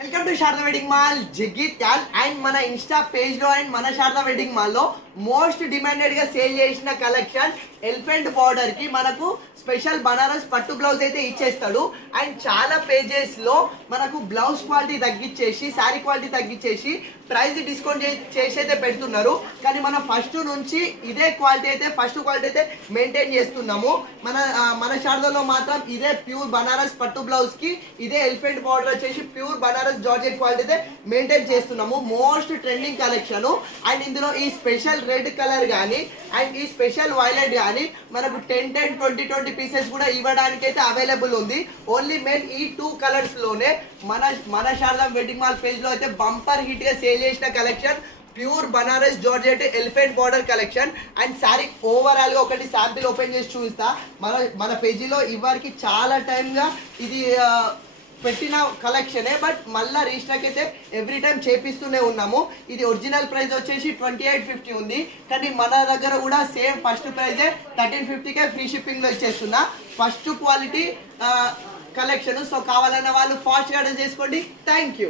Welcome to Sharada wedding mall Jagtial and మన Insta page లో and మన శారదా వెడ్డింగ్ మాల్ లో మోస్ట్ డిమాండెడ్ గా సేల్ చేసిన కలెక్షన్ ఎలిఫెంట్ బార్డర్ కి మనకు స్పెషల్ బనారస్ పట్టు బ్లౌజ్ అయితే ఇచ్చేస్తాడు. అండ్ చాలా పేజెస్ లో మనకు బ్లౌజ్ క్వాలిటీ తగ్గించేసి శారీ క్వాలిటీ తగ్గించేసి ప్రైస్ డిస్కౌంట్ చేసి అయితే పెడుతున్నారు. కానీ మనం ఫస్ట్ నుంచి ఇదే క్వాలిటీ అయితే మెయింటైన్ చేస్తున్నాము. మన శారదాలో మాత్రం ఇదే ప్యూర్ బనారస్ పట్టు బ్లౌజ్ కి ఇదే ఎలిఫెంట్ బార్డర్ వచ్చేసి ప్యూర్ బనారస్ జార్జెట్ క్వాలిటీ అయితే మెయింటైన్ చేస్తున్నాము. Most trending collection. అండ్ ఇందులో ఈ స్పెషల్ రెడ్ కలర్ కానీ అండ్ ఈ స్పెషల్ వైలెట్ కానీ మనకు 10, 20 పీసెస్ కూడా ఇవ్వడానికి అయితే అవైలబుల్ ఉంది. ఓన్లీ మెయిన్ ఈ 2 కలర్స్ లోనే మన శారదా వెడ్డింగ్ మాల్ పేజ్ లో అయితే బంపర్ హిట్ గా సేల్ చేసిన collection pure Banaras georgette elephant border collection. And sari overall గా ఒకటి శాంపిల్ ఓపెన్ చేసి చూపిస్తా. మన పేజీలో ఇవ్వరికి చాలా టైమ్ గా ఇది పెట్టిన కలెక్షనే, బట్ మళ్ళీ రీస్టాక్ అయితే ఎవ్రీ టైం చేపిస్తూనే ఉన్నాము. ఇది ఒరిజినల్ ప్రైస్ వచ్చేసి 2850 ఉంది. కానీ మన దగ్గర కూడా సేమ్ ఫస్ట్ ప్రైజే 1350కే ఫ్రీ షిప్పింగ్ లో ఇచ్చేస్తున్నా. First quality collection. సో కావాలన్న వాళ్ళు ఫాస్ట్ గా చేసుకోండి. Thank you.